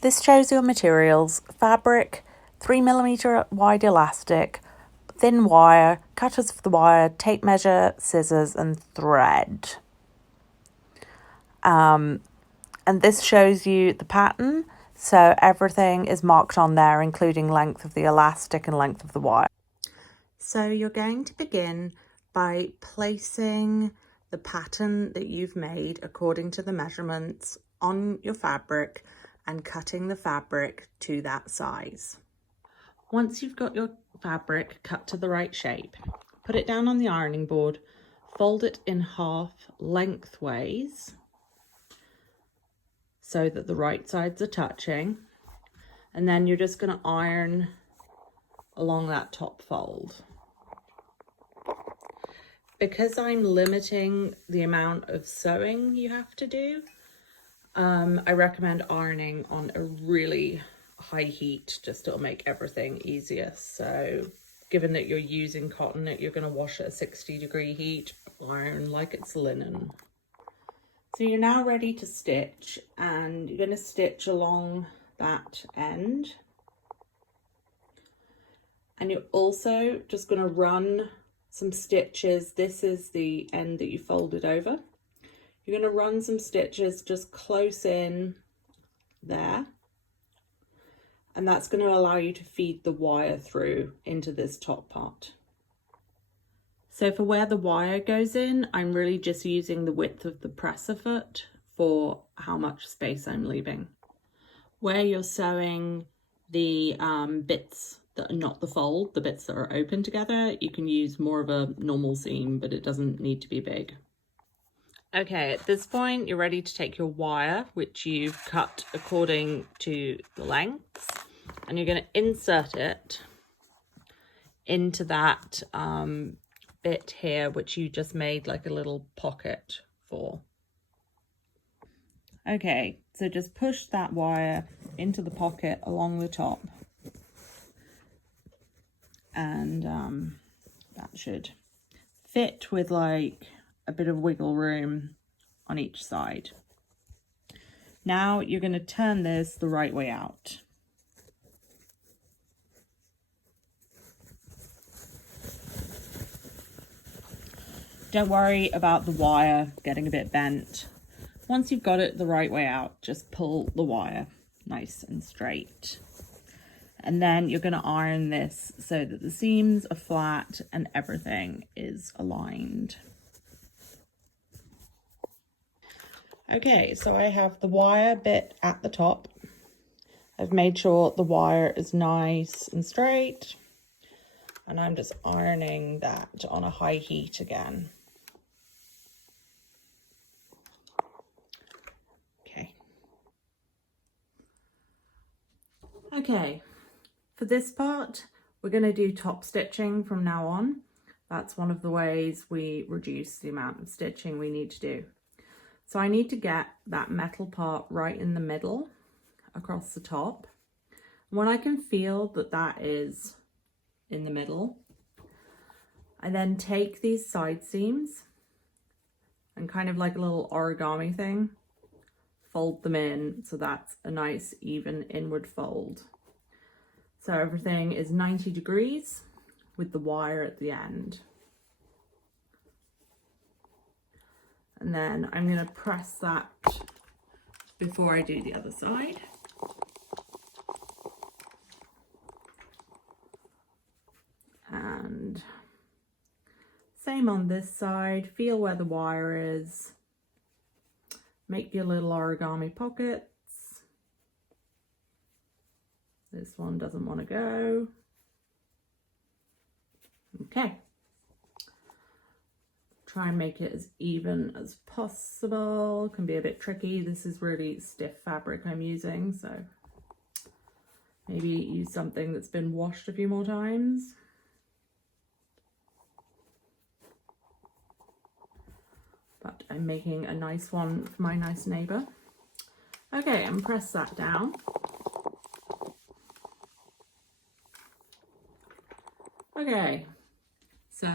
This shows your materials: fabric, 3mm wide elastic, thin wire, cutters for the wire, tape measure, scissors and thread. And this shows you the pattern, so everything is marked on there, including length of the elastic and length of the wire. So you're going to begin by placing the pattern that you've made according to the measurements on your fabric and cutting the fabric to that size. Once you've got your fabric cut to the right shape, put it down on the ironing board, fold it in half lengthways so that the right sides are touching, and then you're just going to iron along that top fold. Because I'm limiting the amount of sewing you have to do, I recommend ironing on a really high heat, just it'll make everything easier. So given that you're using cotton, you're going to wash at a 60-degree heat, iron like it's linen. So you're now ready to stitch, and you're going to stitch along that end. And you're also just going to run some stitches. This is the end that you folded over. You're going to run some stitches just close in there, and that's going to allow you to feed the wire through into this top part. So for where the wire goes in, I'm really just using the width of the presser foot for how much space I'm leaving. Where you're sewing the bits that are not the fold, the bits that are open together, you can use more of a normal seam, but it doesn't need to be big. Okay, at this point, you're ready to take your wire, which you've cut according to the lengths, and you're going to insert it into that bit here, which you just made like a little pocket for. Okay, so just push that wire into the pocket along the top, and that should fit with like a bit of wiggle room on each side. Now you're going to turn this the right way out. Don't worry about the wire getting a bit bent. Once you've got it the right way out, just pull the wire nice and straight. And then you're going to iron this so that the seams are flat and everything is aligned. Okay, so I have the wire bit at the top. I've made sure the wire is nice and straight, and I'm just ironing that on a high heat again. Okay, for this part, we're going to do top stitching from now on. That's one of the ways we reduce the amount of stitching we need to do. So I need to get that metal part right in the middle across the top. When I can feel that that is in the middle, I then take these side seams and kind of like a little origami thing, fold them in so that's a nice even inward fold. So everything is 90 degrees with the wire at the end. And then I'm going to press that before I do the other side. And same on this side, feel where the wire is. Make your little origami pockets. This one doesn't want to go. Okay. Try and make it as even as possible. Can be a bit tricky. This is really stiff fabric I'm using, so maybe use something that's been washed a few more times. But I'm making a nice one for my nice neighbour. Okay, and press that down. Okay, so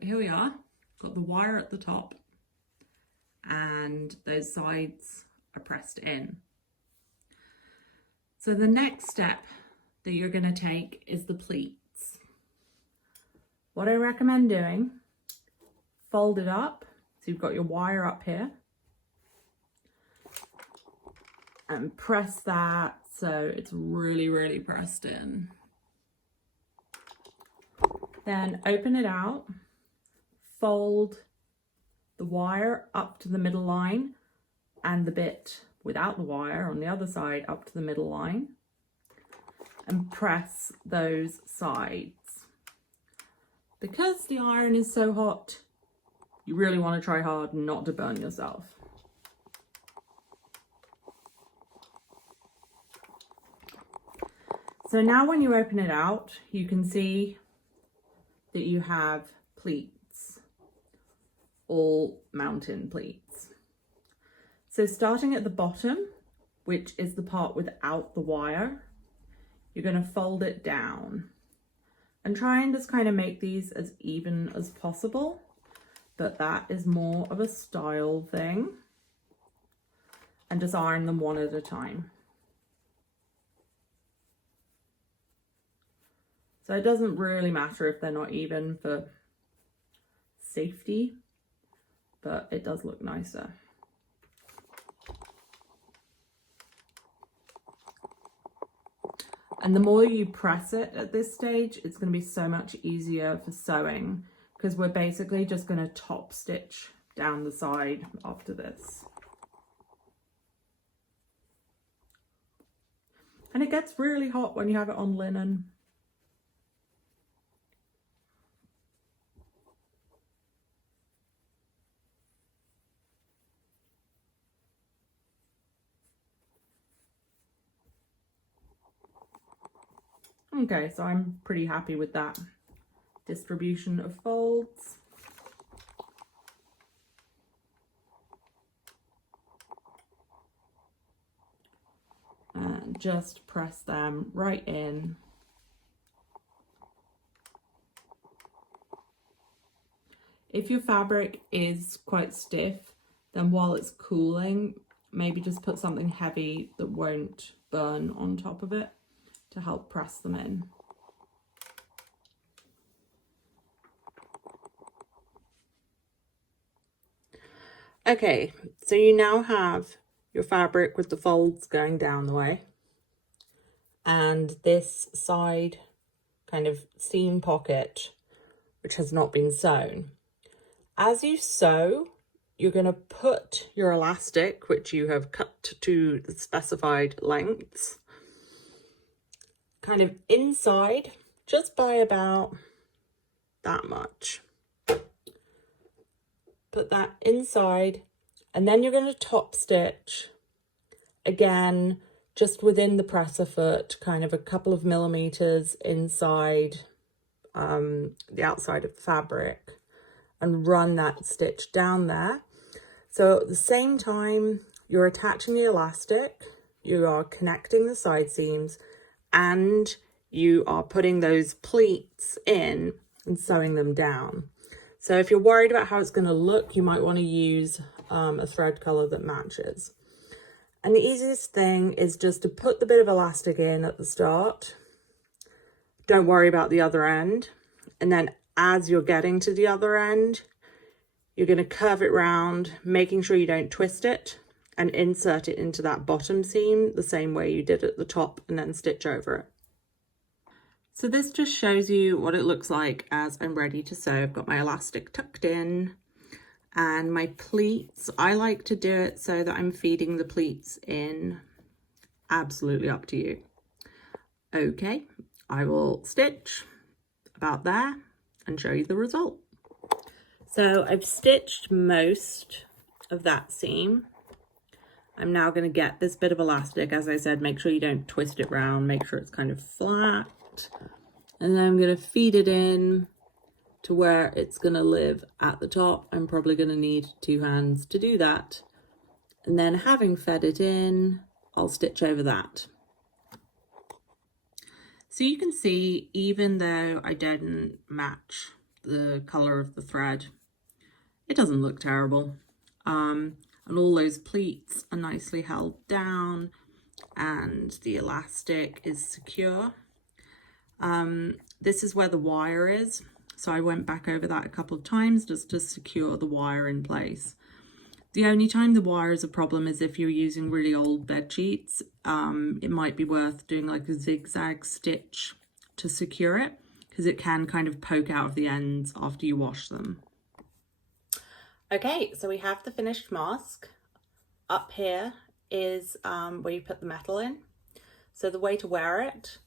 here we are. Got the wire at the top and those sides are pressed in. So the next step that you're going to take is the pleats. What I recommend doing, fold it up, so you've got your wire up here, and press that so it's really, really pressed in. Then open it out, fold the wire up to the middle line and the bit without the wire on the other side up to the middle line, and press those sides. Because the iron is so hot, you really want to try hard not to burn yourself. So now when you open it out, you can see that you have pleats, all mountain pleats. So starting at the bottom, which is the part without the wire, you're going to fold it down and try and just kind of make these as even as possible, but that is more of a style thing, and just iron them one at a time. So it doesn't really matter if they're not even for safety, but it does look nicer. And the more you press it at this stage, it's going to be so much easier for sewing, because we're basically just going to top stitch down the side after this. And it gets really hot when you have it on linen. Okay, so I'm pretty happy with that distribution of folds. And just press them right in. If your fabric is quite stiff, then while it's cooling, maybe just put something heavy that won't burn on top of it to help press them in. Okay, so you now have your fabric with the folds going down the way, and this side kind of seam pocket which has not been sewn. As you sew, you're going to put your elastic, which you have cut to the specified lengths, kind of inside, just by about that much. Put that inside, and then you're going to top stitch again, just within the presser foot, kind of a couple of millimeters inside the outside of the fabric, and run that stitch down there. So at the same time you're attaching the elastic, you are connecting the side seams, and you are putting those pleats in and sewing them down. So if you're worried about how it's going to look, you might want to use a thread color that matches. And the easiest thing is just to put the bit of elastic in at the start. Don't worry about the other end. And then as you're getting to the other end, you're going to curve it round, making sure you don't twist it, and insert it into that bottom seam the same way you did at the top, and then stitch over it. So this just shows you what it looks like as I'm ready to sew. I've got my elastic tucked in, and my pleats, I like to do it so that I'm feeding the pleats in. Absolutely up to you. Okay, I will stitch about there and show you the result. So I've stitched most of that seam. I'm now going to get this bit of elastic. As I said, make sure you don't twist it round, make sure it's kind of flat. And then I'm going to feed it in to where it's going to live at the top. I'm probably going to need 2 hands to do that. And then having fed it in, I'll stitch over that. So you can see, even though I didn't match the color of the thread, it doesn't look terrible. And all those pleats are nicely held down. and the elastic is secure. This is where the wire is. So I went back over that a couple of times just to secure the wire in place. The only time the wire is a problem is if you're using really old bed sheets. It might be worth doing like a zigzag stitch to secure it, because it can kind of poke out of the ends after you wash them. Okay, so we have the finished mask. Up here is where you put the metal in. So the way to wear it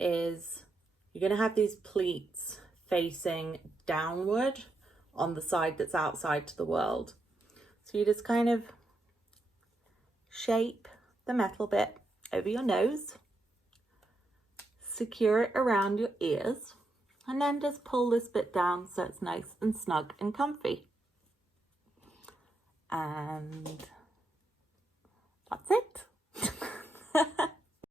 is you're going to have these pleats facing downward on the side that's outside to the world. So you just kind of shape the metal bit over your nose, secure it around your ears, and then just pull this bit down so it's nice and snug and comfy. And that's it.